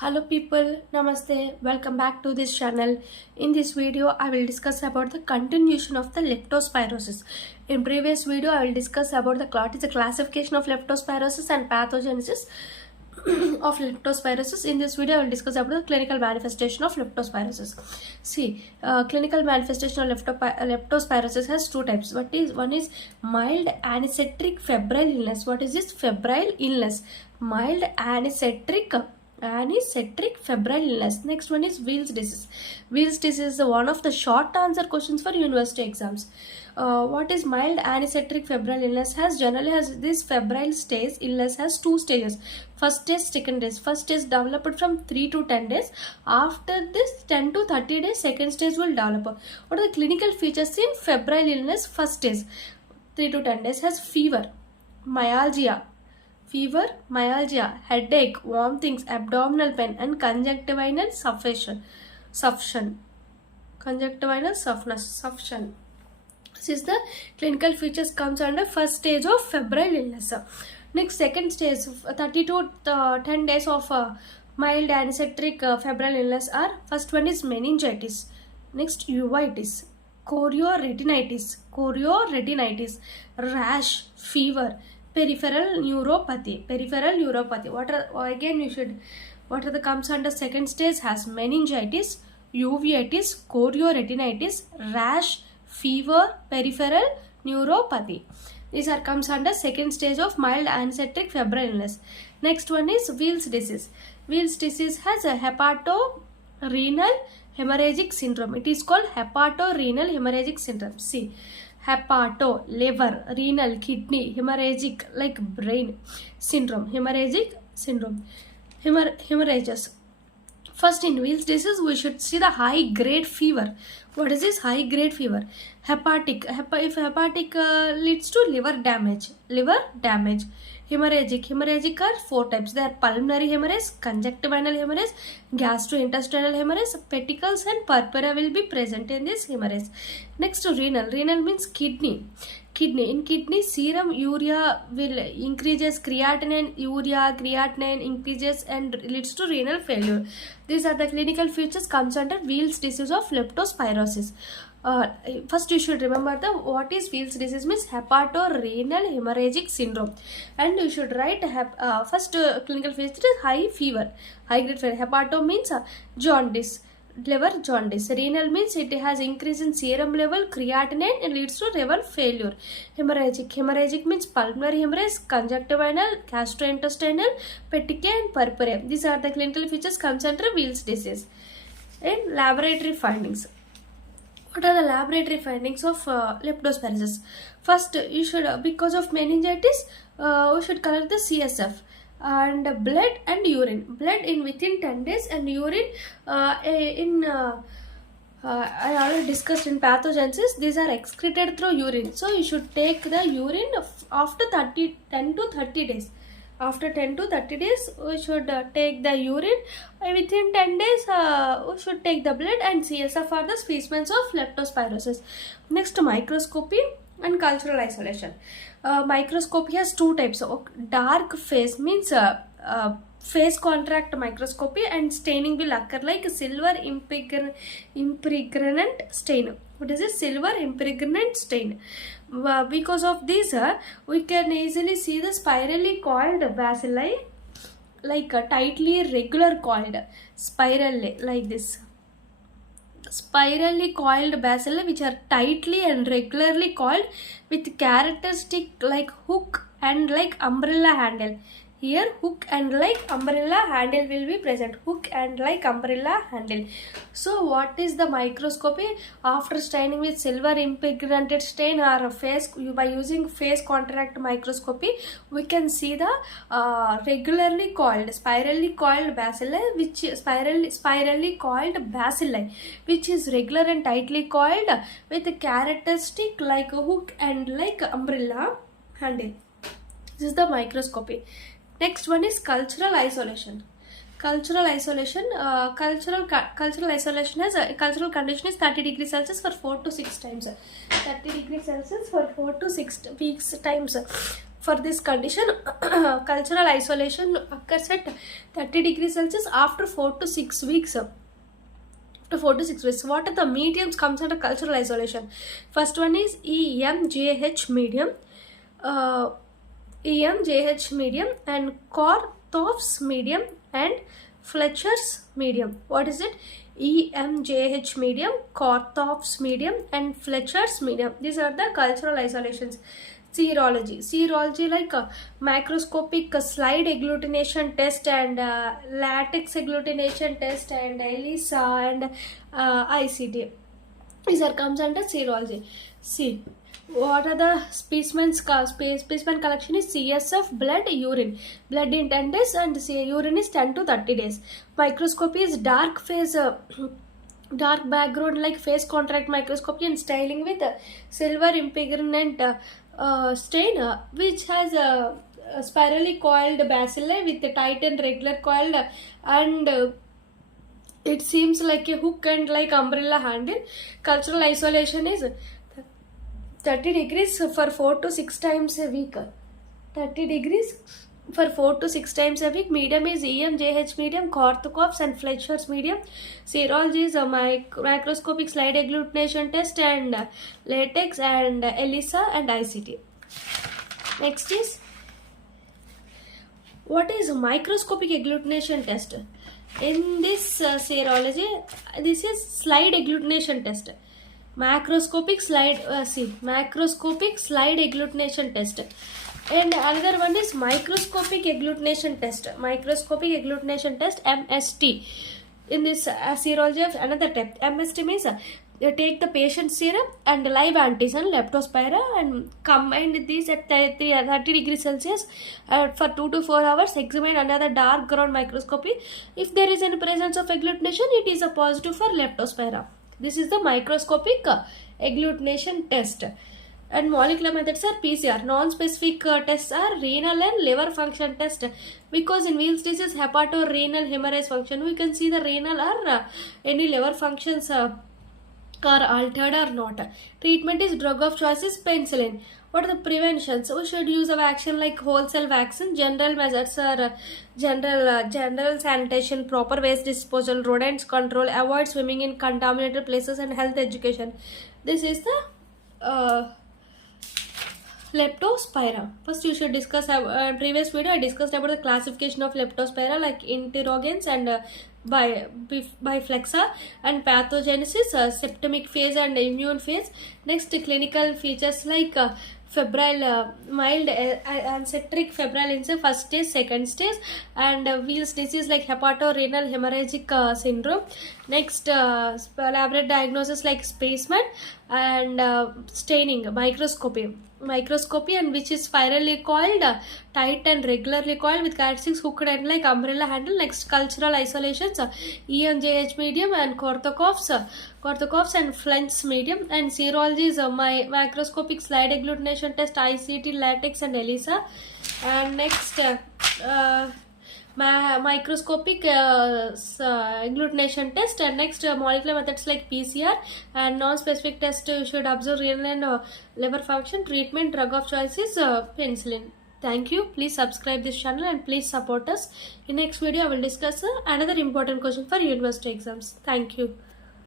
Hello people, namaste, welcome back to this channel. In this video, I will discuss about the continuation of the leptospirosis. In previous video, I will discuss about what is the classification of leptospirosis and pathogenesis of leptospirosis. In this video, I will discuss about the clinical manifestation of leptospirosis. See, clinical manifestation of leptospirosis has two types. One is mild anecetric febrile illness. What is this febrile illness? Mild anecetric febrile illness. Next one is Weil's disease. Weil's disease is one of the short answer questions for university exams. What is mild anecetric febrile illness? Generally has this febrile stage illness has two stages. First stage, second stage. First stage developed from 3 to 10 days. After this 10 to 30 days, second stage will develop. What are the clinical features in febrile illness? First stage 3 to 10 days has fever, myalgia, headache, vomitings, abdominal pain, and conjunctival suffusion. This is the clinical features comes under first stage of febrile illness. Next, second stage, 30 to 10 days of mild anecetric febrile illness are: first one is meningitis, next uveitis, chorioretinitis, rash, fever, peripheral neuropathy. What are the comes under second stage? Has meningitis, uveitis, chorioretinitis, rash, fever, peripheral neuropathy. These are comes under second stage of mild anecetric febrile illness. Next one is Weil's disease. Weil's disease has a hepatorenal hemorrhagic syndrome. It is called hepatorenal hemorrhagic syndrome. See, hepato, liver, renal, kidney, hemorrhagic like brain syndrome, hemorrhages. First, in Weil's disease, we should see the high grade fever. What is this high grade fever? Hepatic. If hepatic leads to liver damage. Hemorrhagic are four types. They are pulmonary hemorrhage, conjunctival hemorrhage, gastrointestinal hemorrhage, petechials and purpura will be present in this hemorrhage. Next, renal. Renal means kidney. In kidney, serum urea will increases, creatinine increases and leads to renal failure. These are the clinical features comes under Weil's disease of leptospirosis. First you should remember what is Weil's disease means hepatorenal hemorrhagic syndrome, and you should write first clinical feature is high grade fever. Hepato means jaundice, liver jaundice. Renal means it has increase in serum level, creatinine, and leads to renal failure. Hemorrhagic means pulmonary hemorrhage, conjunctival, gastrointestinal, petechial and purpura. These are the clinical features comes under Weil's disease. And laboratory findings. What are the laboratory findings of leptospirosis? First, you should, because of meningitis, we should collect the CSF and blood and urine. Blood in within 10 days and urine I already discussed in pathogenesis. These are excreted through urine. So you should take the urine after 10 to 30 days. After 10 to 30 days, we should take the urine. Within 10 days, we should take the blood and CSF for the specimens of leptospirosis. Next, microscopy and cultural isolation. Microscopy has two types. Dark phase means phase contract microscopy, and staining will occur like silver impregnant stain. What is a silver impregnant stain? Because of this, we can easily see the spirally coiled bacilli, like tightly regular coiled, spirally like this. Spirally coiled bacilli which are tightly and regularly coiled with characteristic like hook and like umbrella handle. Here hook and like umbrella handle will be present. So what is the microscopy? After staining with silver impregnated stain or by using phase contract microscopy, we can see the spirally coiled bacilli, which is regular and tightly coiled with a characteristic like a hook and like umbrella handle. This is the microscopy. Next one is cultural isolation. Cultural isolation has a cultural condition is 30 degrees Celsius for 4 to 6 times. 30 degrees Celsius for 4 to 6 weeks times. For this condition, cultural isolation occurs at 30 degrees Celsius after 4 to 6 weeks. To 4 to 6 weeks. What are the mediums comes under cultural isolation? First one is EMJH medium, EMJH medium, and Korthoff's medium, and Fletcher's medium. What is it? EMJH medium, Korthoff's medium, and Fletcher's medium. These are the cultural isolations. Serology like microscopic slide agglutination test, and latex agglutination test, and ELISA, and ICT. These are comes under serology. See, what are the specimens? Specimen collection is CSF, blood, urine. Blood in 10 days, and urine is 10 to 30 days. Microscopy is dark phase. Dark background like phase contract microscopy, and styling with silver impregnant stain, which has a spirally coiled bacilli with a tight and regular coiled, and it seems like a hook and like umbrella handle. Cultural isolation is 30 degrees for 4 to 6 times a week. 30 degrees for 4 to 6 times a week. Medium is EMJH medium, Korthoff's and Fletcher's medium. Serology is a microscopic slide agglutination test, and latex, and ELISA, and ICT. Next is, what is microscopic agglutination test? In this serology, this is slide agglutination test. Macroscopic slide agglutination test. And another one is microscopic agglutination test. Microscopic agglutination test, MST. In this serology of another type, MST means you take the patient's serum and live antigen leptospira, and combine these at 30 degrees Celsius for 2 to 4 hours. Examine another dark ground microscopy. If there is any presence of agglutination, it is a positive for leptospira. This is the microscopic agglutination test. And molecular methods are PCR. Non-specific tests are renal and liver function test, because in Weil's disease, hepatorenal hemorrhage function, we can see the renal or any liver functions are altered or not. Treatment is, drug of choice is penicillin. What are the preventions? We should use a vaccine like whole cell vaccine. General measures are general sanitation, proper waste disposal, rodents control, avoid swimming in contaminated places, and health education. This is the leptospira. First, you should discuss previous video I discussed about the classification of leptospira like interrogens and biflexa, and pathogenesis, septemic phase and immune phase. Next, clinical features like febrile, mild ancestral febrile in first stage, second stage, and Weil's disease like hepatorenal hemorrhagic syndrome. Next, laboratory diagnosis like specimen, and staining, microscopy, and which is spirally coiled, tight and regularly coiled with characteristics hooked and like umbrella handle. Next, cultural isolations, EMJH medium, and Korthoff's and Fletcher's medium. And serology is microscopic slide agglutination test, ICT, latex, and ELISA. And next, microscopic agglutination test. And next, molecular methods like PCR, and non-specific test you should observe renal and liver function. Treatment, drug of choice is penicillin. Thank you. Please subscribe this channel and please support us. In next video I will discuss another important question for university exams. Thank you.